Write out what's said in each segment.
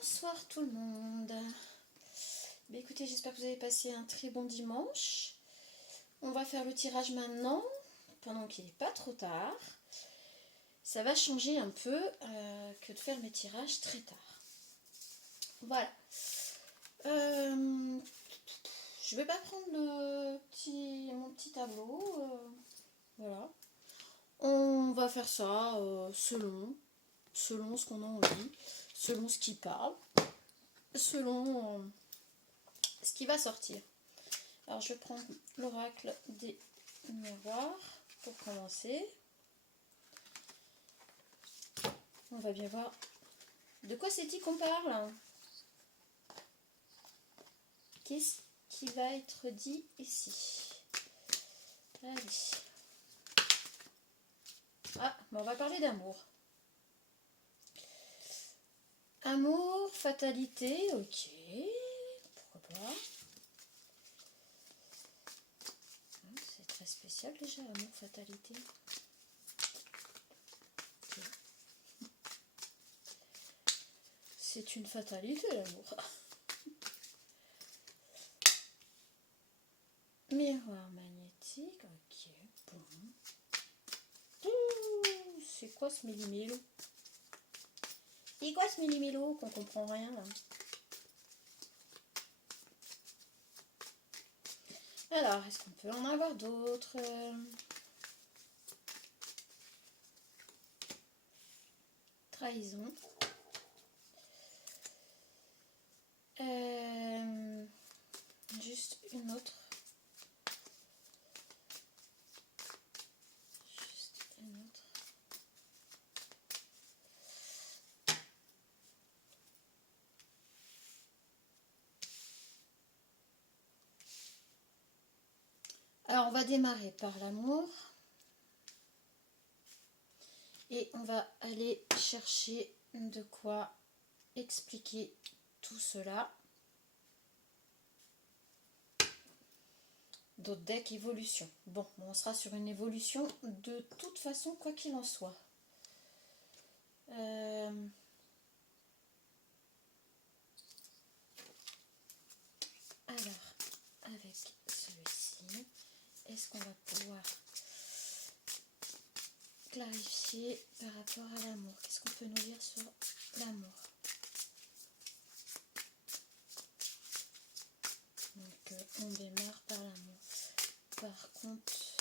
Bonsoir tout le monde. Écoutez, j'espère que vous avez passé un très bon dimanche. On va faire le tirage maintenant, pendant qu'il n'est pas trop tard. Ça va changer un peu que de faire mes tirages très tard. Voilà. Je vais pas prendre mon petit tableau. Voilà. On va faire ça selon ce qu'on a envie, selon ce qui parle, selon ce qui va sortir. Alors je vais prendre l'oracle des miroirs pour commencer. On va bien voir de quoi c'est-il qu'on parle. Qu'est-ce qui va être dit ici? Allez. Ah, on va parler d'amour. Amour, fatalité, ok. Pourquoi pas. C'est très spécial déjà, amour, fatalité. Okay. C'est une fatalité l'amour. Miroir magnétique, ok, bon. C'est quoi ce millimélo? C'est quoi ce millimélo qu'on comprend rien là? Alors, est-ce qu'on peut en avoir d'autres? Trahison. Juste une autre. Alors, on va démarrer par l'amour. Et on va aller chercher de quoi expliquer tout cela. D'autres decks évolution. Bon, on sera sur une évolution de toute façon, quoi qu'il en soit. Alors, avec celui-ci, est-ce qu'on va pouvoir clarifier par rapport à l'amour? Qu'est-ce qu'on peut nous dire sur l'amour? Donc, on démarre par l'amour. Par contre,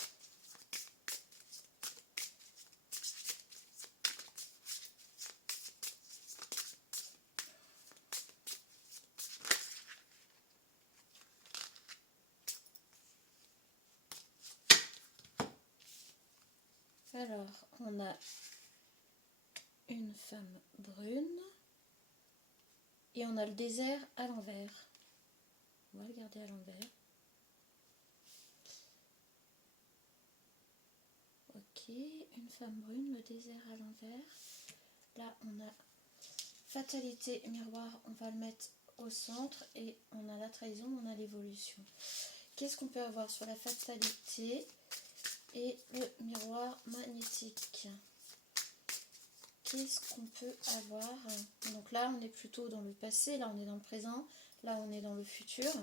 on a une femme brune et on a le désert à l'envers. On va le garder à l'envers. Ok, une femme brune, le désert à l'envers. Là, on a fatalité, miroir, on va le mettre au centre et on a la trahison, on a l'évolution. Qu'est-ce qu'on peut avoir sur la fatalité et le miroir magnétique? Qu'est-ce qu'on peut avoir? Donc là, on est plutôt dans le passé, là, on est dans le présent, là, on est dans le futur.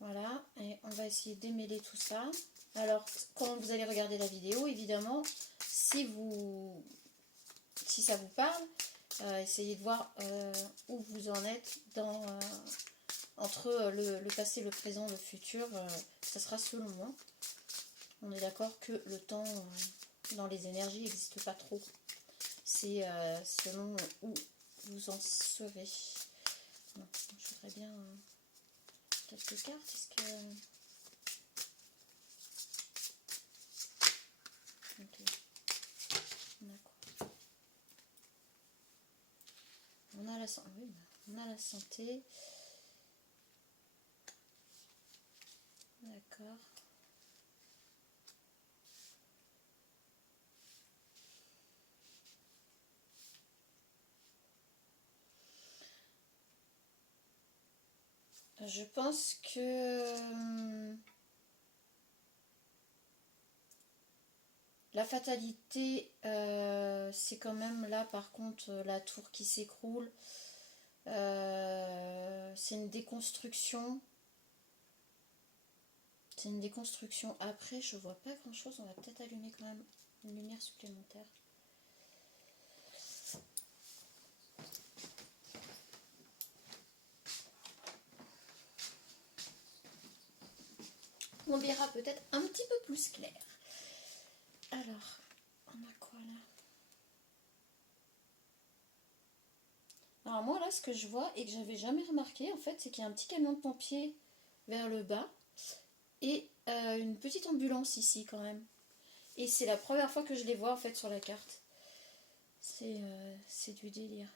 Voilà, et on va essayer de démêler tout ça. Alors, quand vous allez regarder la vidéo, évidemment, si ça vous parle, essayez de voir où vous en êtes entre le passé, le présent, le futur. Ça sera selon moi. On est d'accord que le temps dans les énergies n'existe pas trop. C'est selon où vous en serez. Bon, je voudrais bien quelques cartes. Est-ce que... Okay. D'accord. On a la santé. D'accord. Je pense que la fatalité, c'est quand même là par contre la tour qui s'écroule. C'est une déconstruction. C'est une déconstruction. Après, je vois pas grand chose. On va peut-être allumer quand même une lumière supplémentaire. On verra peut-être un petit peu plus clair. Alors, on a quoi là? Alors moi là, ce que je vois et que j'avais jamais remarqué en fait, c'est qu'il y a un petit camion de pompiers vers le bas et une petite ambulance ici quand même. Et c'est la première fois que je les vois en fait sur la carte. C'est du délire.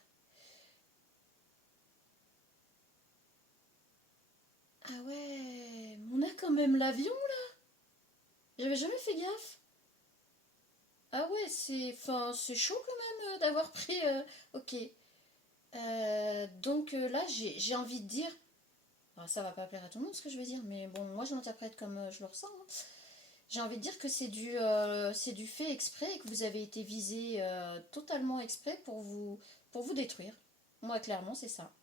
Ah ouais, on a quand même l'avion là. J'avais jamais fait gaffe. Ah ouais, c'est chaud quand même d'avoir pris. Ok. Donc là, j'ai envie de dire. Alors, ça va pas plaire à tout le monde ce que je vais dire, mais bon, moi je l'interprète comme je le ressens, hein. J'ai envie de dire que c'est du fait exprès et que vous avez été visé totalement exprès pour vous détruire. Moi, clairement, c'est ça.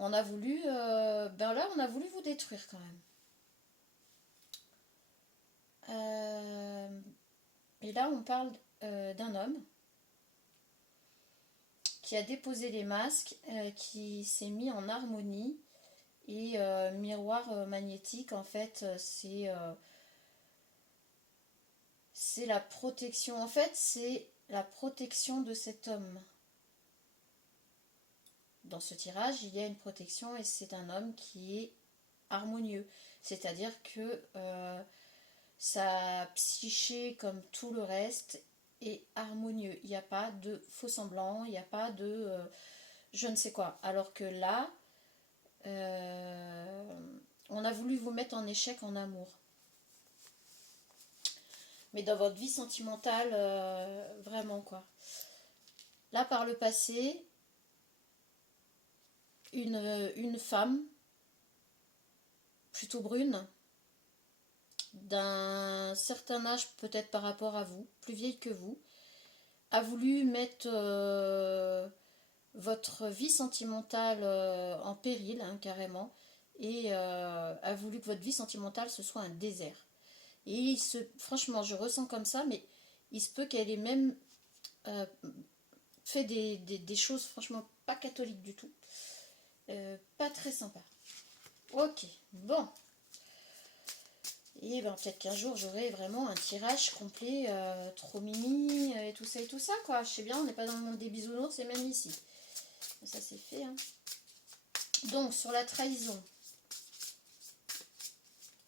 On a voulu, ben là, on a voulu vous détruire quand même. Et là, on parle d'un homme qui a déposé les masques, qui s'est mis en harmonie. Et miroir magnétique, en fait, c'est la protection. En fait, c'est la protection de cet homme. Dans ce tirage, il y a une protection et c'est un homme qui est harmonieux. C'est-à-dire que sa psyché, comme tout le reste, est harmonieux. Il n'y a pas de faux semblant, il n'y a pas de je ne sais quoi. Alors que là, on a voulu vous mettre en échec en amour. Mais dans votre vie sentimentale, vraiment quoi. Là, par le passé, une femme, plutôt brune, d'un certain âge peut-être par rapport à vous, plus vieille que vous, a voulu mettre votre vie sentimentale en péril, hein, carrément, et a voulu que votre vie sentimentale ce soit un désert. Et franchement, je ressens comme ça, mais il se peut qu'elle ait même euh, fait des choses franchement pas catholiques du tout. Pas très sympa. Ok, bon. Et ben peut-être qu'un jour j'aurai vraiment un tirage complet, trop mimi et tout ça quoi. Je sais bien, on n'est pas dans le monde des bisounours, c'est même ici. Ça c'est fait. Hein. Donc sur la trahison,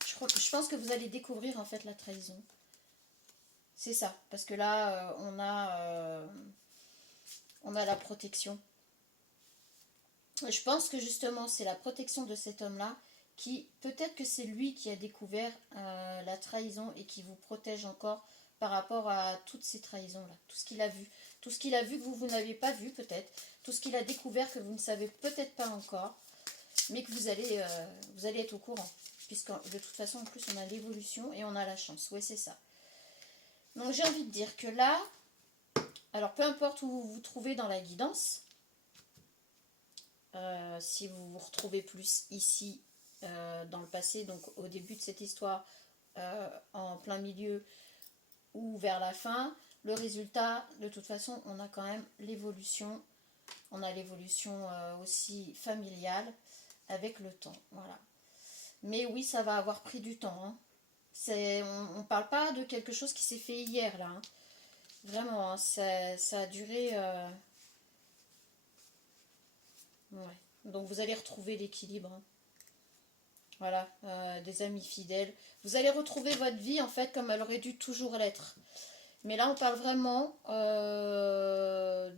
je pense que vous allez découvrir en fait la trahison. C'est ça, parce que là on a la protection. Je pense que justement c'est la protection de cet homme-là qui, peut-être que c'est lui qui a découvert la trahison et qui vous protège encore par rapport à toutes ces trahisons-là. Tout ce qu'il a vu. Tout ce qu'il a vu que vous n'avez pas vu peut-être. Tout ce qu'il a découvert que vous ne savez peut-être pas encore. Mais que vous allez être au courant. Puisque de toute façon en plus on a l'évolution et on a la chance. Oui c'est ça. Donc j'ai envie de dire que là, alors peu importe où vous vous trouvez dans la guidance, si vous vous retrouvez plus ici dans le passé, donc au début de cette histoire, en plein milieu ou vers la fin, le résultat, de toute façon, on a quand même l'évolution. On a l'évolution aussi familiale avec le temps. Voilà. Mais oui, ça va avoir pris du temps. Hein. On ne parle pas de quelque chose qui s'est fait hier, là. Hein. Vraiment, hein, ça a duré... Ouais. Donc vous allez retrouver l'équilibre. Hein. Voilà, des amis fidèles. Vous allez retrouver votre vie en fait comme elle aurait dû toujours l'être. Mais là on parle vraiment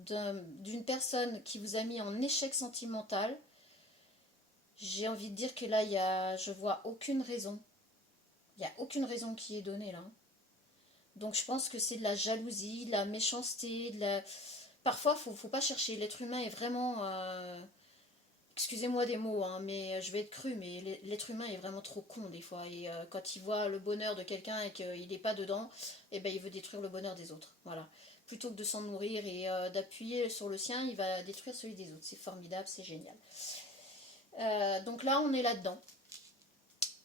d'une personne qui vous a mis en échec sentimental. J'ai envie de dire que là je vois aucune raison. Il n'y a aucune raison qui est donnée là. Donc je pense que c'est de la jalousie, de la méchanceté, Parfois faut pas chercher. L'être humain est vraiment... Excusez-moi des mots, hein, mais je vais être cru, mais l'être humain est vraiment trop con des fois. Et quand il voit le bonheur de quelqu'un et qu'il n'est pas dedans, eh ben, il veut détruire le bonheur des autres. Voilà. plutôt que de s'en nourrir et d'appuyer sur le sien, il va détruire celui des autres. C'est formidable, c'est génial. Donc là, on est là-dedans.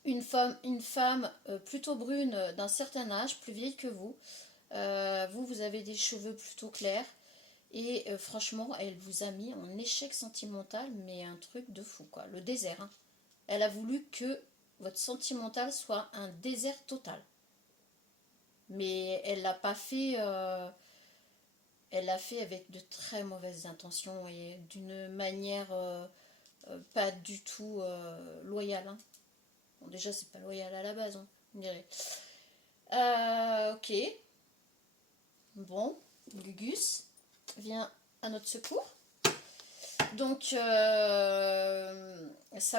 Une femme plutôt brune d'un certain âge, plus vieille que vous. Vous avez des cheveux plutôt clairs. Et franchement, elle vous a mis en échec sentimental, mais un truc de fou, quoi. Le désert, hein. Elle a voulu que votre sentimental soit un désert total. Mais elle l'a pas fait... elle l'a fait avec de très mauvaises intentions et d'une manière pas du tout loyale, hein. Bon, déjà, c'est pas loyal à la base, hein, on dirait. Ok. Bon, Gugus vient à notre secours. Donc, ça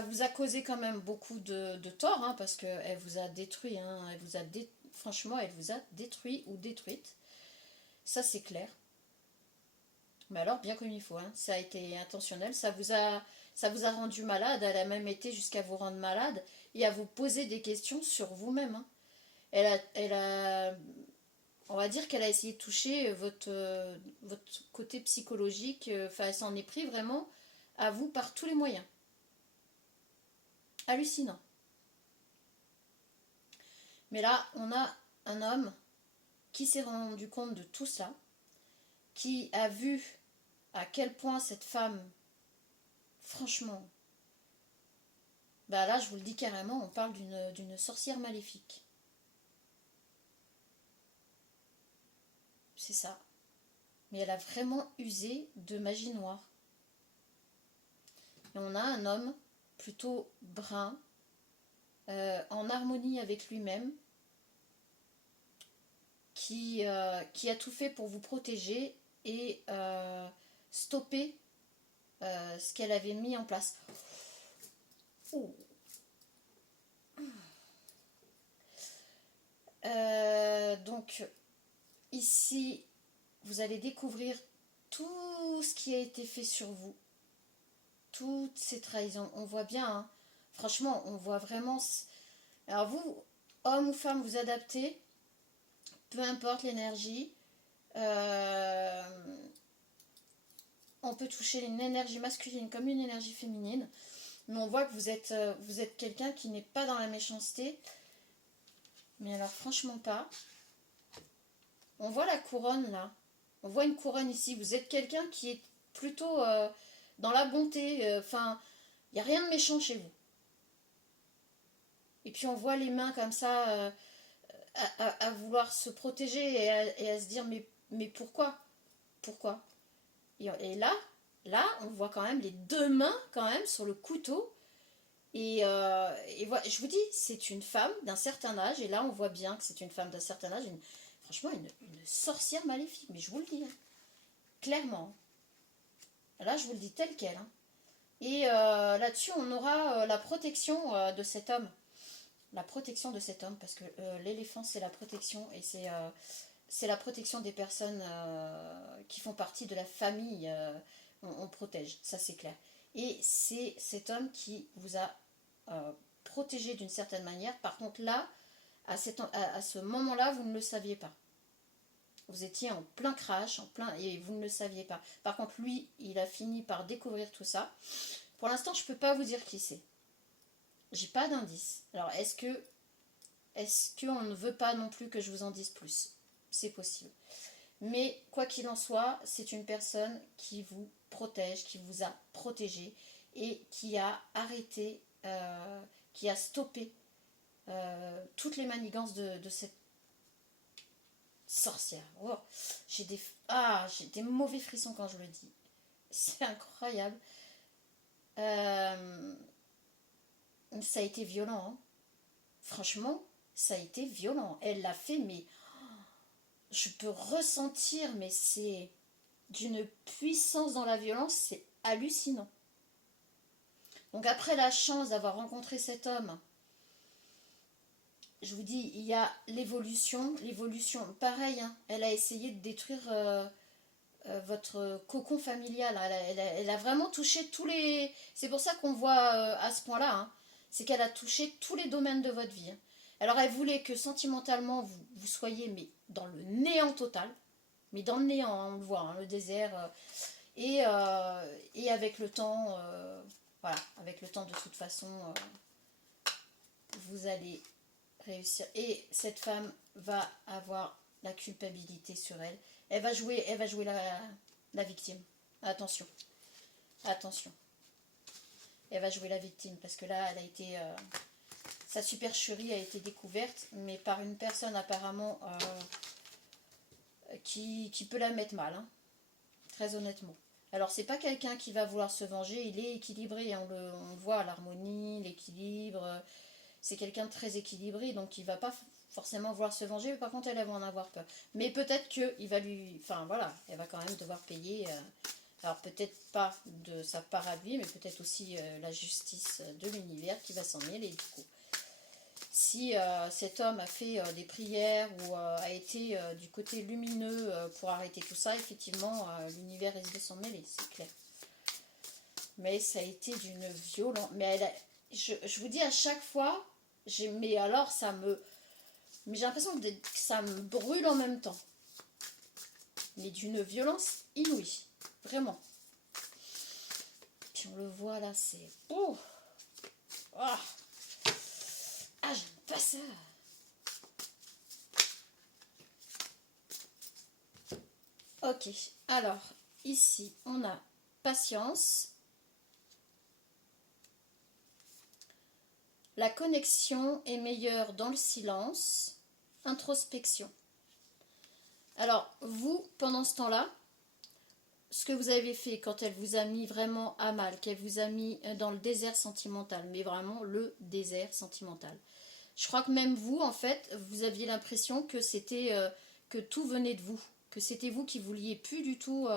vous a causé quand même beaucoup de tort, hein, parce qu'elle vous a détruit, hein, franchement, elle vous a détruit ou détruite. Ça, c'est clair. Mais alors, bien comme il faut, hein, ça a été intentionnel, ça vous a rendu malade, elle a même été jusqu'à vous rendre malade et à vous poser des questions sur vous-même, hein. On va dire qu'elle a essayé de toucher votre côté psychologique, enfin, elle s'en est pris vraiment à vous par tous les moyens. Hallucinant. Mais là, on a un homme qui s'est rendu compte de tout ça, qui a vu à quel point cette femme, franchement, bah là, je vous le dis carrément, on parle d'une sorcière maléfique. C'est ça. Mais elle a vraiment usé de magie noire. Et on a un homme plutôt brun, en harmonie avec lui-même, qui a tout fait pour vous protéger et stopper ce qu'elle avait mis en place. Oh. Donc, ici, vous allez découvrir tout ce qui a été fait sur vous. Toutes ces trahisons. On voit bien, hein. Franchement, on voit vraiment... Alors vous, homme ou femme, vous adaptez. Peu importe l'énergie. On peut toucher une énergie masculine comme une énergie féminine. Mais on voit que vous êtes quelqu'un qui n'est pas dans la méchanceté. Mais alors franchement pas. On voit la couronne là. On voit une couronne ici. Vous êtes quelqu'un qui est plutôt dans la bonté. Enfin, il n'y a rien de méchant chez vous. Et puis on voit les mains comme ça à vouloir se protéger et à se dire mais pourquoi? Pourquoi? Et là, on voit quand même les deux mains quand même sur le couteau. Et voilà, je vous dis, c'est une femme d'un certain âge. Et là, on voit bien que c'est une femme d'un certain âge. Franchement, une sorcière maléfique. Mais je vous le dis, hein, clairement. Là, je vous le dis tel quel. Hein. Et là-dessus, on aura la protection de cet homme. La protection de cet homme. Parce que l'éléphant, c'est la protection. Et c'est la protection des personnes qui font partie de la famille. On protège, ça c'est clair. Et c'est cet homme qui vous a protégé d'une certaine manière. Par contre là, à ce moment-là, vous ne le saviez pas. Vous étiez en plein crash, et vous ne le saviez pas. Par contre, lui, il a fini par découvrir tout ça. Pour l'instant, je ne peux pas vous dire qui c'est. J'ai pas d'indice. Alors, est-ce qu'on ne veut pas non plus que je vous en dise plus? C'est possible. Mais quoi qu'il en soit, c'est une personne qui vous protège, qui vous a protégé et qui a arrêté, qui a stoppé toutes les manigances de cette sorcière. Oh, j'ai des mauvais frissons quand je le dis. C'est incroyable. Ça a été violent. Hein. Franchement, ça a été violent. Elle l'a fait, mais je peux ressentir, mais c'est d'une puissance dans la violence, c'est hallucinant. Donc après la chance d'avoir rencontré cet homme, je vous dis, il y a l'évolution, pareil, hein, elle a essayé de détruire votre cocon familial, elle a vraiment touché tous les... C'est pour ça qu'on voit à ce point-là, hein, c'est qu'elle a touché tous les domaines de votre vie. Hein. Alors elle voulait que sentimentalement vous soyez mais dans le néant total. mais dans le néant, on le voit, hein, le désert. Et avec le temps, voilà, avec le temps de toute façon, vous allez réussir. Et cette femme va avoir la culpabilité sur elle. Elle va jouer la victime. Attention, attention. Elle va jouer la victime parce que là, elle a été, sa supercherie a été découverte, mais par une personne apparemment qui peut la mettre mal, hein, très honnêtement. Alors c'est pas quelqu'un qui va vouloir se venger, il est équilibré, hein, on le voit, l'harmonie, l'équilibre, c'est quelqu'un de très équilibré, donc il va pas forcément vouloir se venger, mais par contre elle va en avoir peur. Mais peut-être qu'il va lui, enfin voilà, elle va quand même devoir payer, alors peut-être pas de sa part à lui, mais peut-être aussi la justice de l'univers qui va s'en mêler du coup. Si cet homme a fait des prières ou a été du côté lumineux pour arrêter tout ça, effectivement, l'univers risque de s'en mêler, c'est clair. Mais ça a été d'une violence. Mais je vous dis à chaque fois, mais alors ça me. Mais j'ai l'impression que ça me brûle en même temps. Mais d'une violence inouïe. Vraiment. Puis on le voit là, c'est. Oh, ah, ah, j'aime pas ça. Ok, alors ici on a patience, la connexion est meilleure dans le silence, introspection. Alors vous, pendant ce temps-là, ce que vous avez fait quand elle vous a mis vraiment à mal, qu'elle vous a mis dans le désert sentimental, mais vraiment le désert sentimental. Je crois que même vous, en fait, vous aviez l'impression que c'était que tout venait de vous, que c'était vous qui vouliez plus du tout.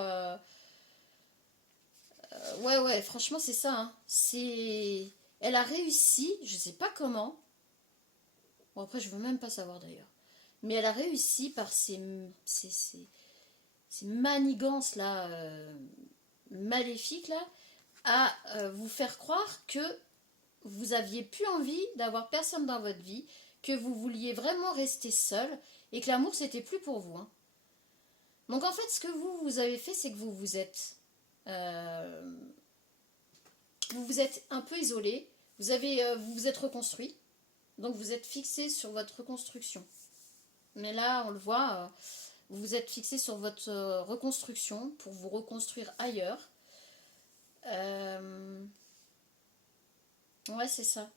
Ouais, franchement, c'est ça. Hein. Elle a réussi, je sais pas comment. Bon, après, je veux même pas savoir d'ailleurs. Mais elle a réussi par ces manigances là, maléfiques là, à vous faire croire que vous aviez plus envie d'avoir personne dans votre vie, que vous vouliez vraiment rester seul et que l'amour c'était plus pour vous. Hein. Donc en fait, ce que vous avez fait, c'est que euh, vous vous êtes un peu isolé, vous vous êtes reconstruit, donc vous êtes fixé sur votre reconstruction. Mais là, on le voit, vous vous êtes fixé sur votre reconstruction pour vous reconstruire ailleurs. Ouais, c'est ça.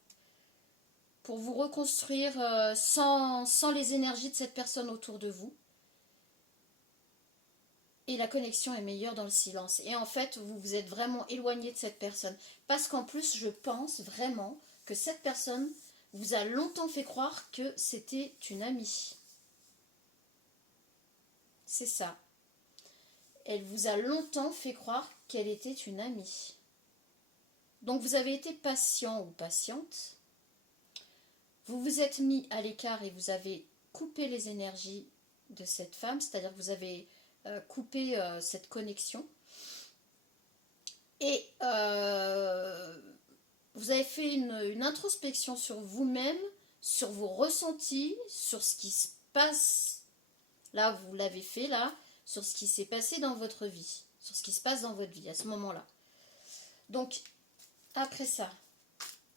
Pour vous reconstruire sans les énergies de cette personne autour de vous. Et la connexion est meilleure dans le silence. Et en fait, vous vous êtes vraiment éloigné de cette personne. Parce qu'en plus, je pense vraiment que cette personne vous a longtemps fait croire que c'était une amie. C'est ça. Elle vous a longtemps fait croire qu'elle était une amie. Donc vous avez été patient ou patiente. Vous vous êtes mis à l'écart et vous avez coupé les énergies de cette femme. C'est-à-dire que vous avez coupé cette connexion. Et vous avez fait une introspection sur vous-même, sur vos ressentis, sur ce qui se passe. Là, vous l'avez fait là, sur ce qui s'est passé dans votre vie, sur ce qui se passe dans votre vie à ce moment-là. Donc, après ça,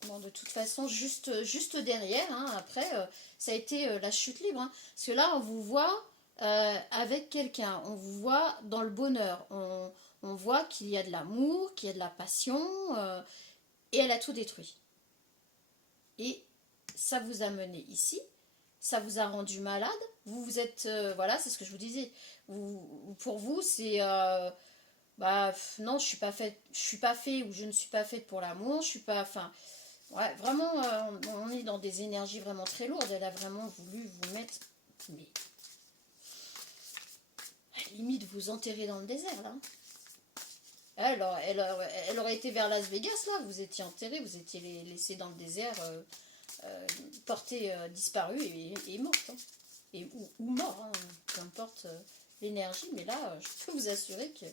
bon, de toute façon, juste derrière, hein, après, ça a été la chute libre. Hein, parce que là, on vous voit avec quelqu'un, on vous voit dans le bonheur, on voit qu'il y a de l'amour, qu'il y a de la passion, et elle a tout détruit. Et ça vous a mené ici, ça vous a rendu malade, vous êtes, voilà, c'est ce que je vous disais, pour vous, c'est, non, je suis pas fait ou je ne suis pas faite pour l'amour, je suis pas, enfin, ouais, vraiment, on est dans des énergies vraiment très lourdes, elle a vraiment voulu vous mettre, mais, limite vous enterrer dans le désert, là. Elle aurait été vers Las Vegas, là, vous étiez enterré, vous étiez laissé dans le désert, porté disparu et morte. Hein. Ou mort, hein, peu importe l'énergie, mais là, je peux vous assurer que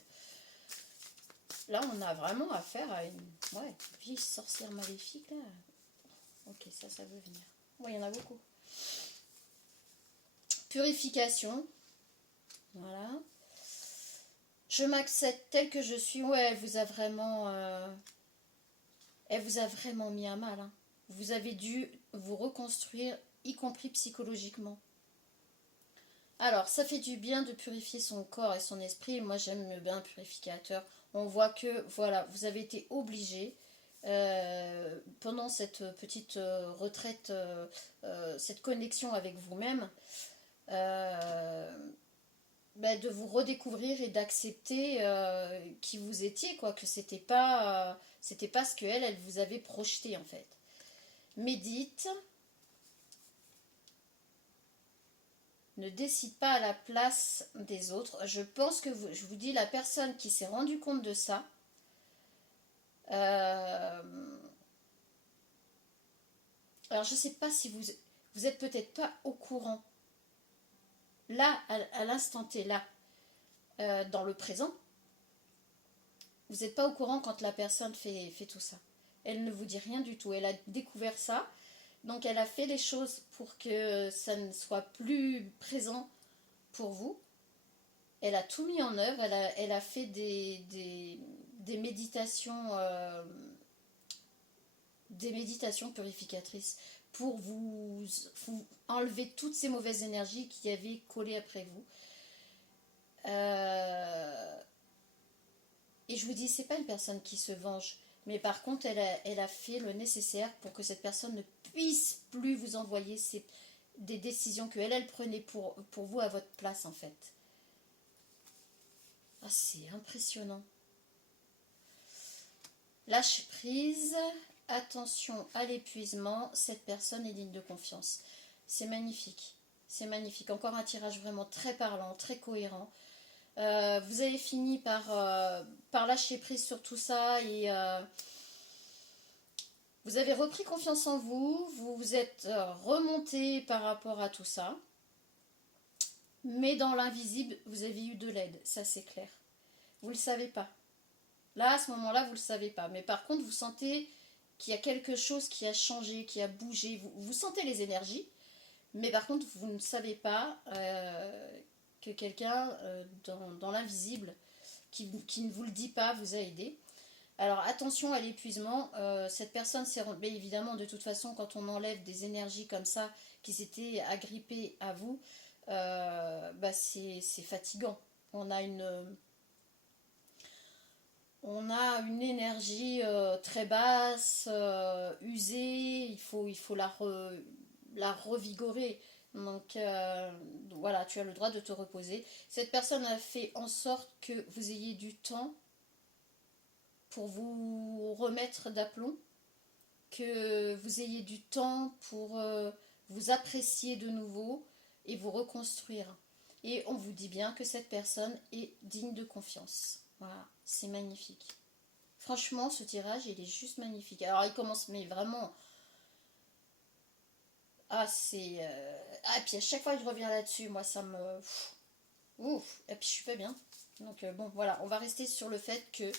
là, on a vraiment affaire à une vieille sorcière maléfique, là. Ok, ça veut venir. Ouais, il y en a beaucoup. Purification. Voilà. Je m'accepte telle que je suis. Ouais, elle vous a vraiment mis à mal, hein. Vous avez dû vous reconstruire, y compris psychologiquement. Alors, ça fait du bien de purifier son corps et son esprit. Moi, j'aime le bain purificateur. On voit que, voilà, vous avez été obligé, pendant cette petite retraite, cette connexion avec vous-même, euh, de vous redécouvrir et d'accepter qui vous étiez, quoi, que c'était pas ce que elle vous avait projeté, en fait. Médite, ne décide pas à la place des autres. Je pense que je vous dis, la personne qui s'est rendue compte de ça, euh, alors je sais pas si vous êtes peut-être pas au courant, là, à l'instant T, là, dans le présent, vous n'êtes pas au courant quand la personne fait tout ça. Elle ne vous dit rien du tout. Elle a découvert ça, donc elle a fait les choses pour que ça ne soit plus présent pour vous. Elle a tout mis en œuvre, elle a fait des méditations purificatrices pour vous enlever toutes ces mauvaises énergies qui avaient collé après vous. Et je vous dis, c'est pas une personne qui se venge, mais par contre, elle a fait le nécessaire pour que cette personne ne puisse plus vous envoyer des décisions que elle prenait pour vous à votre place, en fait. Ah, c'est impressionnant. Lâche prise, attention à l'épuisement, cette personne est digne de confiance. C'est magnifique, c'est magnifique. Encore un tirage vraiment très parlant, très cohérent. Vous avez fini par lâcher prise sur tout ça et vous avez repris confiance en vous, vous vous êtes remonté par rapport à tout ça. Mais dans l'invisible, vous avez eu de l'aide, ça c'est clair. Vous ne le savez pas. Là, à ce moment-là, vous ne le savez pas. Mais par contre, vous sentez qu'il y a quelque chose qui a changé, qui a bougé. Vous sentez les énergies, mais par contre, vous ne savez pas que quelqu'un dans l'invisible, qui ne vous le dit pas, vous a aidé. Alors attention à l'épuisement. Cette personne s'est rendue... évidemment, de toute façon, quand on enlève des énergies comme ça, qui s'étaient agrippées à vous, c'est fatigant. On a une énergie très basse, usée, il faut la revigorer. Donc voilà, tu as le droit de te reposer. Cette personne a fait en sorte que vous ayez du temps pour vous remettre d'aplomb, que vous ayez du temps pour vous apprécier de nouveau et vous reconstruire. Et on vous dit bien que cette personne est digne de confiance. Voilà, c'est magnifique. Franchement, ce tirage, il est juste magnifique. Alors, il commence, mais vraiment... Ah, c'est... Ah, et puis à chaque fois que je reviens là-dessus, moi, ça me... Ouf, et puis je suis pas bien. Donc, bon, voilà, on va rester sur le fait que...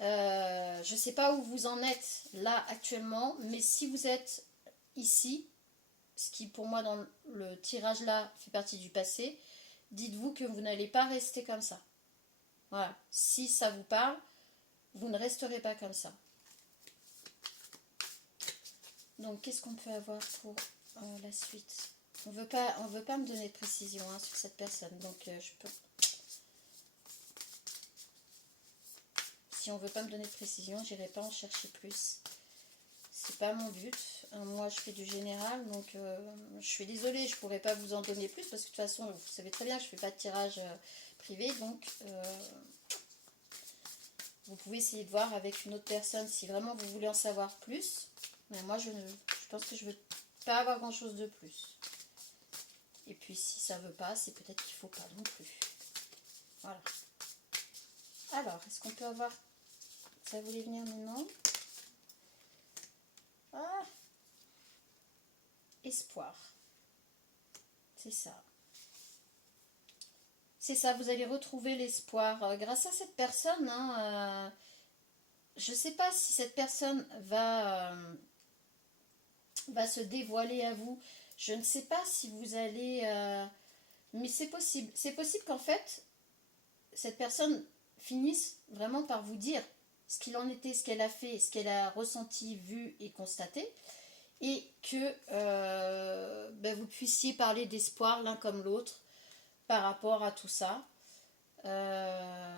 je sais pas où vous en êtes là actuellement, mais si vous êtes ici, ce qui pour moi dans le tirage là fait partie du passé, dites-vous que vous n'allez pas rester comme ça. Voilà, si ça vous parle, vous ne resterez pas comme ça. Donc qu'est-ce qu'on peut avoir pour la suite? On veut pas me donner de précision hein, sur cette personne, donc je peux... Si on veut pas me donner de précision, j'irai pas en chercher plus. C'est pas mon but. Moi, je fais du général, donc je suis désolée, je pourrais pas vous en donner plus parce que de toute façon, vous savez très bien que je fais pas de tirage privé, donc vous pouvez essayer de voir avec une autre personne si vraiment vous voulez en savoir plus. Mais moi, je pense que je veux pas avoir grand chose de plus. Et puis, si ça veut pas, c'est peut-être qu'il faut pas non plus. Voilà. Alors, est-ce qu'on peut avoir... Ça voulait venir maintenant? Ah, espoir. C'est ça. C'est ça, vous allez retrouver l'espoir. Grâce à cette personne, hein, je ne sais pas si cette personne va se dévoiler à vous. Je ne sais pas si vous allez... mais c'est possible. C'est possible qu'en fait, cette personne finisse vraiment par vous dire ce qu'il en était, ce qu'elle a fait, ce qu'elle a ressenti, vu et constaté, et que vous puissiez parler d'espoir l'un comme l'autre par rapport à tout ça.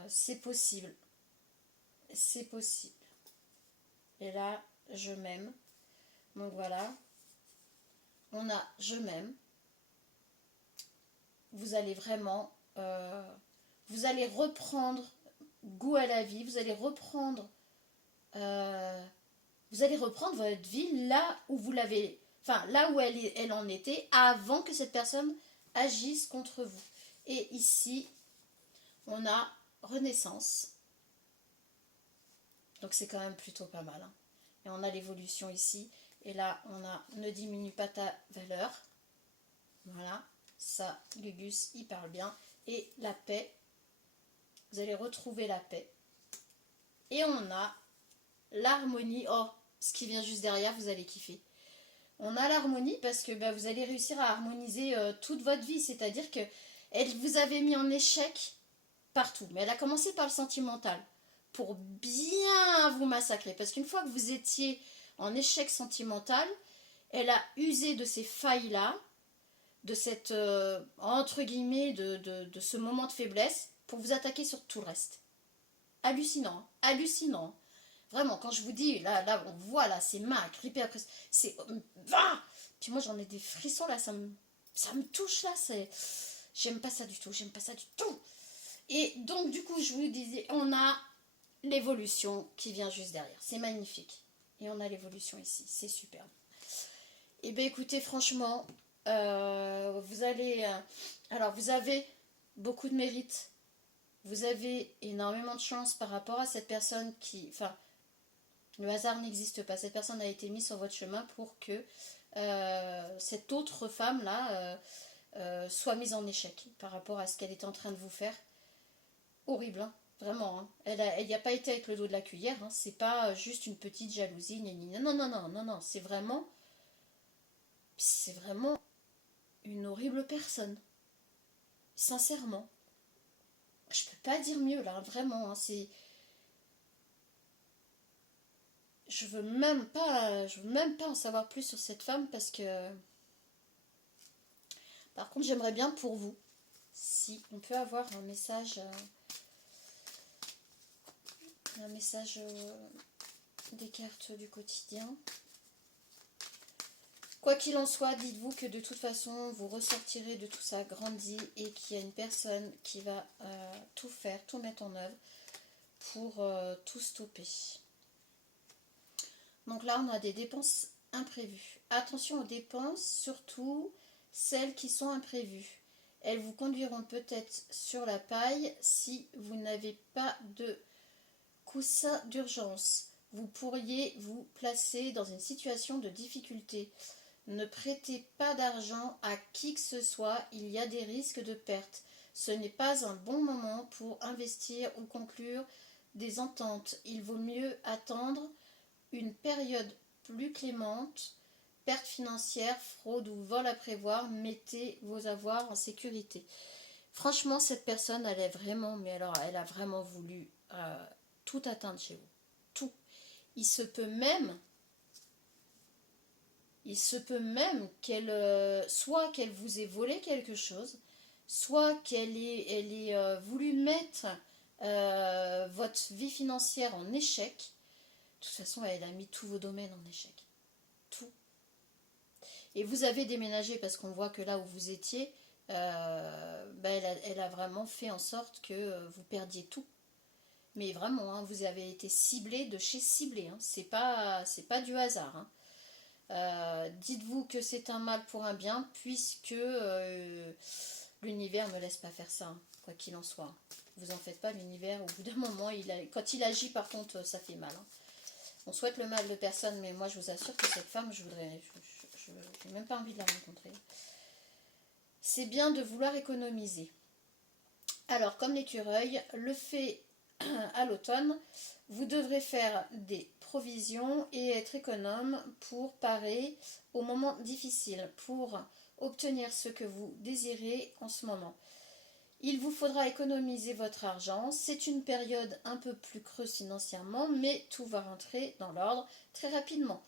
C'est possible. C'est possible. Et là, je m'aime. Donc voilà. On a je m'aime. Vous allez vraiment... vous allez reprendre goût à la vie. Vous allez reprendre... votre vie là où vous l'avez... Enfin, là où elle en était avant que cette personne agisse contre vous. Et ici, on a renaissance. Donc c'est quand même plutôt pas mal. Hein. Et on a l'évolution ici. Et là, on a ne diminue pas ta valeur. Voilà. Ça, Gugus, il parle bien. Et la paix. Vous allez retrouver la paix. Et on a l'harmonie. Oh, ce qui vient juste derrière, vous allez kiffer. On a l'harmonie parce que vous allez réussir à harmoniser toute votre vie. C'est-à-dire que elle vous avait mis en échec partout. Mais elle a commencé par le sentimental. Pour bien vous massacrer. Parce qu'une fois que vous étiez en échec sentimental, elle a usé de ces failles-là, de cette, entre guillemets, de ce moment de faiblesse, pour vous attaquer sur tout le reste. Hallucinant, hein, hallucinant. Vraiment, quand je vous dis, là, on voit, là, ses mains à gripper après, c'est... Puis moi, j'en ai des frissons, là, ça me touche, là, c'est... J'aime pas ça du tout, j'aime pas ça du tout. Et donc, du coup, je vous disais, on a l'évolution qui vient juste derrière. C'est magnifique. Et on a l'évolution ici, c'est superbe. Et bien, écoutez, franchement, vous allez... alors, vous avez beaucoup de mérite. Vous avez énormément de chance par rapport à cette personne qui... Enfin, le hasard n'existe pas. Cette personne a été mise sur votre chemin pour que cette autre femme-là soit mise en échec par rapport à ce qu'elle est en train de vous faire. Horrible, hein. Vraiment. Hein. Elle n'y a pas été avec le dos de la cuillère. Hein. C'est pas juste une petite jalousie. Non. C'est vraiment une horrible personne. Sincèrement. Je peux pas dire mieux là, vraiment. Hein. C'est... Je veux même pas en savoir plus sur cette femme parce que... Par contre, j'aimerais bien pour vous, si on peut avoir un message des cartes du quotidien. Quoi qu'il en soit, dites-vous que de toute façon, vous ressortirez de tout ça grandi et qu'il y a une personne qui va tout faire, tout mettre en œuvre pour tout stopper. Donc là, on a des dépenses imprévues. Attention aux dépenses, surtout celles qui sont imprévues. Elles vous conduiront peut-être sur la paille si vous n'avez pas de coussin d'urgence. Vous pourriez vous placer dans une situation de difficulté. Ne prêtez pas d'argent à qui que ce soit, il y a des risques de perte. Ce n'est pas un bon moment pour investir ou conclure des ententes. Il vaut mieux attendre une période plus clémente. Perte financière, fraude ou vol à prévoir, mettez vos avoirs en sécurité. Franchement, cette personne, elle est vraiment, mais alors, elle a vraiment voulu tout atteindre chez vous. Tout. Il se peut même qu'elle, soit qu'elle vous ait volé quelque chose, soit qu'elle ait voulu mettre votre vie financière en échec. De toute façon, elle a mis tous vos domaines en échec. Tout. Et vous avez déménagé parce qu'on voit que là où vous étiez, elle a vraiment fait en sorte que vous perdiez tout. Mais vraiment, hein, vous avez été ciblé de chez ciblé. Hein. C'est pas du hasard. Hein. Dites-vous que c'est un mal pour un bien, puisque l'univers ne laisse pas faire ça, hein, quoi qu'il en soit. Vous en faites pas, l'univers, au bout d'un moment, quand il agit, par contre, ça fait mal. Hein. On souhaite le mal de personne, mais moi, je vous assure que cette femme, je n'ai même pas envie de la rencontrer. C'est bien de vouloir économiser. Alors, comme l'écureuil, le fait à l'automne, vous devrez faire des provisions et être économe pour parer aux moments difficiles, pour obtenir ce que vous désirez en ce moment. Il vous faudra économiser votre argent. C'est une période un peu plus creuse financièrement, mais tout va rentrer dans l'ordre très rapidement.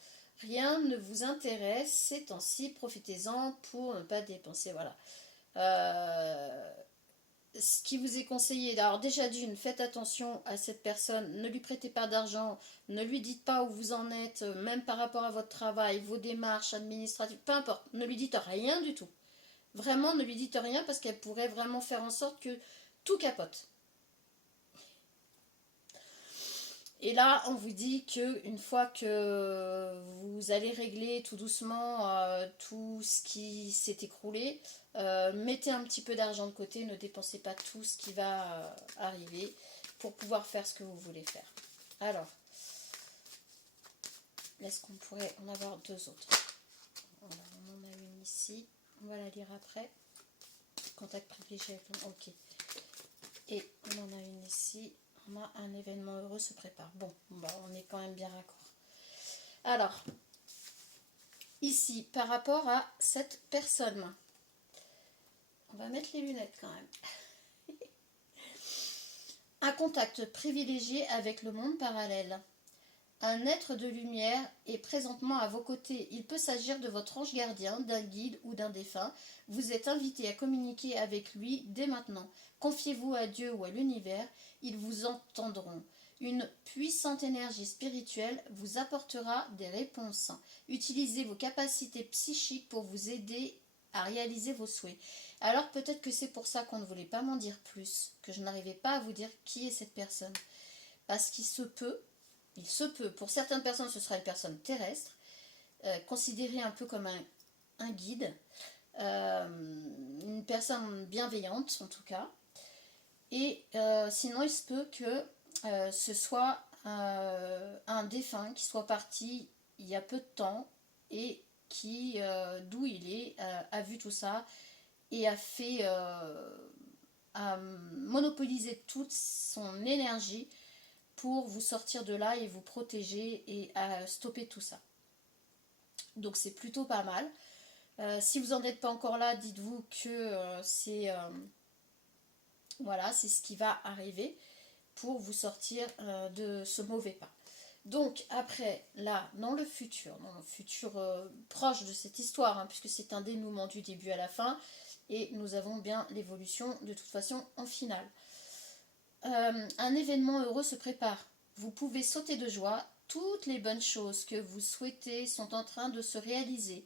Rien ne vous intéresse ces temps-ci, profitez-en pour ne pas dépenser. Voilà. Ce qui vous est conseillé, alors déjà d'une, faites attention à cette personne, ne lui prêtez pas d'argent, ne lui dites pas où vous en êtes, même par rapport à votre travail, vos démarches administratives, peu importe, ne lui dites rien du tout. Vraiment, ne lui dites rien parce qu'elle pourrait vraiment faire en sorte que tout capote. Et là, on vous dit qu'une fois que vous allez régler tout doucement tout ce qui s'est écroulé, mettez un petit peu d'argent de côté, ne dépensez pas tout ce qui va arriver pour pouvoir faire ce que vous voulez faire. Alors, est-ce qu'on pourrait en avoir deux autres? Voilà, on en a une ici, on va la lire après. Contact privilégié avec l'homme, ok. Et on en a une ici. On a un événement heureux se prépare. Bon, bah, on est quand même bien raccord. Alors, ici, par rapport à cette personne, on va mettre les lunettes quand même. Un contact privilégié avec le monde parallèle. Un être de lumière est présentement à vos côtés. Il peut s'agir de votre ange gardien, d'un guide ou d'un défunt. Vous êtes invité à communiquer avec lui dès maintenant. Confiez-vous à Dieu ou à l'univers, ils vous entendront. Une puissante énergie spirituelle vous apportera des réponses. Utilisez vos capacités psychiques pour vous aider à réaliser vos souhaits. Alors peut-être que c'est pour ça qu'on ne voulait pas m'en dire plus, que je n'arrivais pas à vous dire qui est cette personne. Parce qu'il se peut, pour certaines personnes ce sera une personne terrestre, considérée un peu comme un guide, une personne bienveillante en tout cas. Et sinon, il se peut que ce soit un défunt qui soit parti il y a peu de temps et qui, d'où il est, a vu tout ça et a monopolisé toute son énergie pour vous sortir de là et vous protéger et à stopper tout ça. Donc c'est plutôt pas mal. Si vous n'en êtes pas encore là, dites-vous que voilà, c'est ce qui va arriver pour vous sortir de ce mauvais pas. Donc après, là, dans le futur proche de cette histoire, hein, puisque c'est un dénouement du début à la fin, et nous avons bien l'évolution de toute façon en finale. Un événement heureux se prépare. Vous pouvez sauter de joie. Toutes les bonnes choses que vous souhaitez sont en train de se réaliser.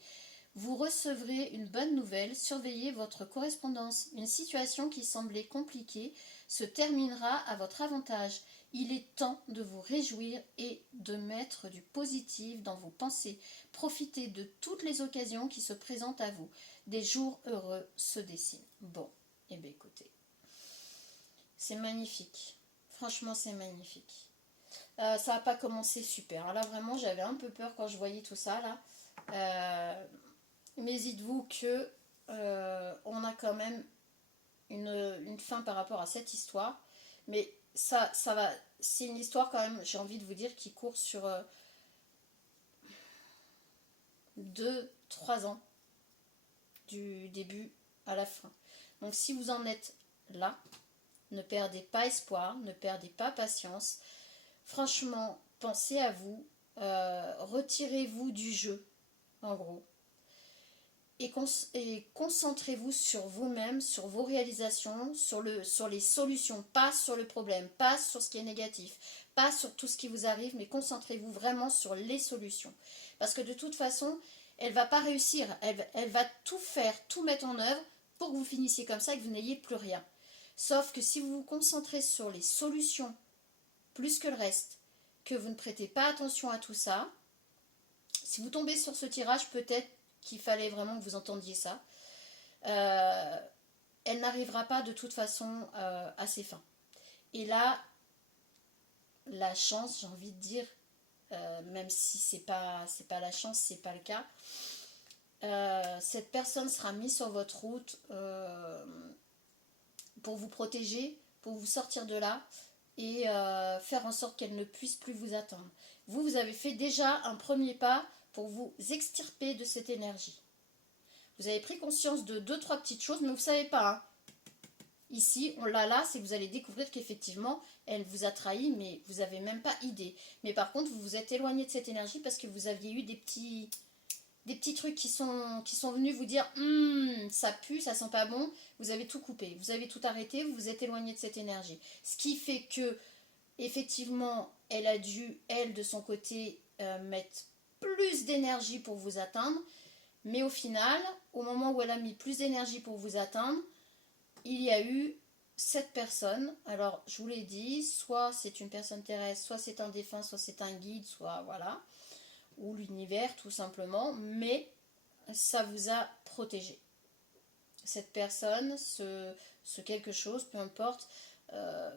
Vous recevrez une bonne nouvelle, surveillez votre correspondance. Une situation qui semblait compliquée se terminera à votre avantage. Il est temps de vous réjouir et de mettre du positif dans vos pensées. Profitez de toutes les occasions qui se présentent à vous. Des jours heureux se dessinent. Bon, eh bien écoutez, c'est magnifique. Franchement, c'est magnifique. Ça n'a pas commencé super. Là, vraiment, j'avais un peu peur quand je voyais tout ça, là. Mais dites-vous que on a quand même une fin par rapport à cette histoire. Mais ça va. C'est une histoire quand même, j'ai envie de vous dire, qui court sur 2-3 ans. Du début à la fin. Donc si vous en êtes là, ne perdez pas espoir, ne perdez pas patience. Franchement, pensez à vous. Retirez-vous du jeu, en gros. Et concentrez-vous sur vous-même, sur vos réalisations, sur les solutions, pas sur le problème, pas sur ce qui est négatif, pas sur tout ce qui vous arrive, mais concentrez-vous vraiment sur les solutions. Parce que de toute façon, elle ne va pas réussir, elle va tout faire, tout mettre en œuvre pour que vous finissiez comme ça et que vous n'ayez plus rien. Sauf que si vous vous concentrez sur les solutions plus que le reste, que vous ne prêtez pas attention à tout ça, si vous tombez sur ce tirage, peut-être qu'il fallait vraiment que vous entendiez ça. Elle n'arrivera pas de toute façon à ses fins. Et là, la chance, j'ai envie de dire, même si c'est pas la chance, c'est pas le cas, cette personne sera mise sur votre route pour vous protéger, pour vous sortir de là et faire en sorte qu'elle ne puisse plus vous atteindre. Vous avez fait déjà un premier pas pour vous extirper de cette énergie. Vous avez pris conscience de 2-3 petites choses, mais vous ne savez pas. Hein. Ici, on l'a là, c'est que vous allez découvrir qu'effectivement, elle vous a trahi, mais vous n'avez même pas idée. Mais par contre, vous vous êtes éloigné de cette énergie parce que vous aviez eu des petits trucs qui sont venus vous dire ça pue, ça sent pas bon, vous avez tout coupé, vous avez tout arrêté, vous vous êtes éloigné de cette énergie. Ce qui fait que, effectivement, elle a dû, elle, de son côté, mettre plus d'énergie pour vous atteindre, mais au final, au moment où elle a mis plus d'énergie pour vous atteindre, il y a eu cette personne. Alors, je vous l'ai dit, soit c'est une personne terrestre, soit c'est un défunt, soit c'est un guide, soit voilà, ou l'univers tout simplement, mais ça vous a protégé. Cette personne, ce quelque chose, peu importe,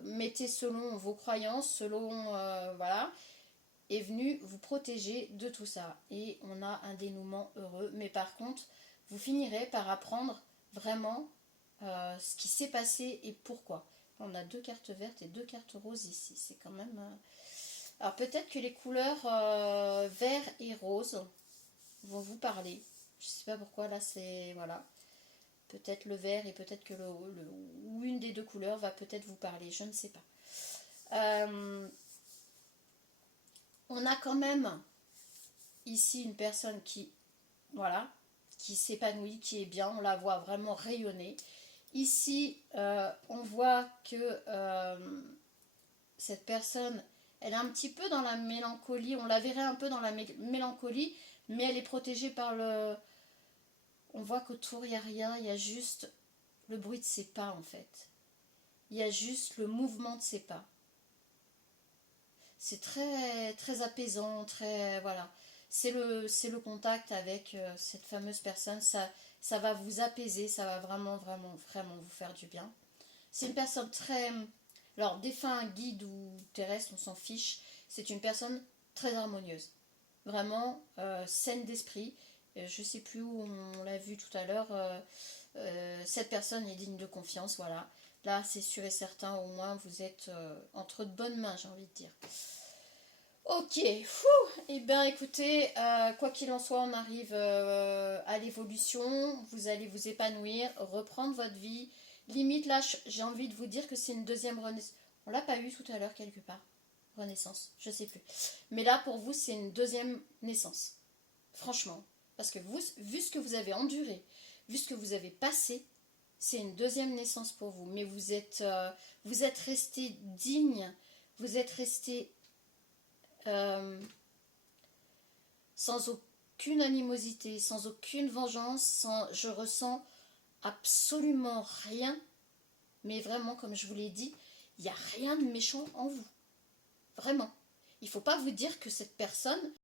mettez selon vos croyances, selon voilà, est venu vous protéger de tout ça. Et on a un dénouement heureux, mais par contre, vous finirez par apprendre vraiment ce qui s'est passé et pourquoi. On a 2 cartes vertes et 2 cartes roses ici, c'est quand même... Alors peut-être que les couleurs vert et rose vont vous parler. Je sais pas pourquoi, là c'est... Voilà. Peut-être le vert et peut-être que ou une des 2 couleurs va peut-être vous parler, je ne sais pas. On a quand même ici une personne qui, voilà, qui s'épanouit, qui est bien, on la voit vraiment rayonner. Ici, on voit que cette personne, elle est un petit peu dans la mélancolie, on la verrait un peu dans la mélancolie, mais elle est protégée par le... On voit qu'autour, il n'y a rien, il y a juste le bruit de ses pas en fait. Il y a juste le mouvement de ses pas. C'est très, très apaisant, très... Voilà. C'est le contact avec cette fameuse personne, ça va vous apaiser, ça va vraiment, vraiment, vraiment vous faire du bien. C'est une personne très... Alors, défunt, guide ou terrestre, on s'en fiche. C'est une personne très harmonieuse. Vraiment saine d'esprit. Je ne sais plus où on l'a vu tout à l'heure. Cette personne est digne de confiance, voilà. Là, c'est sûr et certain, au moins, vous êtes entre de bonnes mains, j'ai envie de dire. Ok, eh bien écoutez, quoi qu'il en soit, on arrive à l'évolution, vous allez vous épanouir, reprendre votre vie. Limite là, j'ai envie de vous dire que c'est une deuxième renaissance. On l'a pas eu tout à l'heure quelque part. Renaissance, je sais plus. Mais là pour vous, c'est une deuxième naissance. Franchement. Parce que vous, vu ce que vous avez enduré, vu ce que vous avez passé, c'est une deuxième naissance pour vous. Mais vous êtes resté digne, vous êtes resté sans aucune animosité, sans aucune vengeance, je ressens absolument rien, mais vraiment, comme je vous l'ai dit, il n'y a rien de méchant en vous. Vraiment. Il ne faut pas vous dire que cette personne,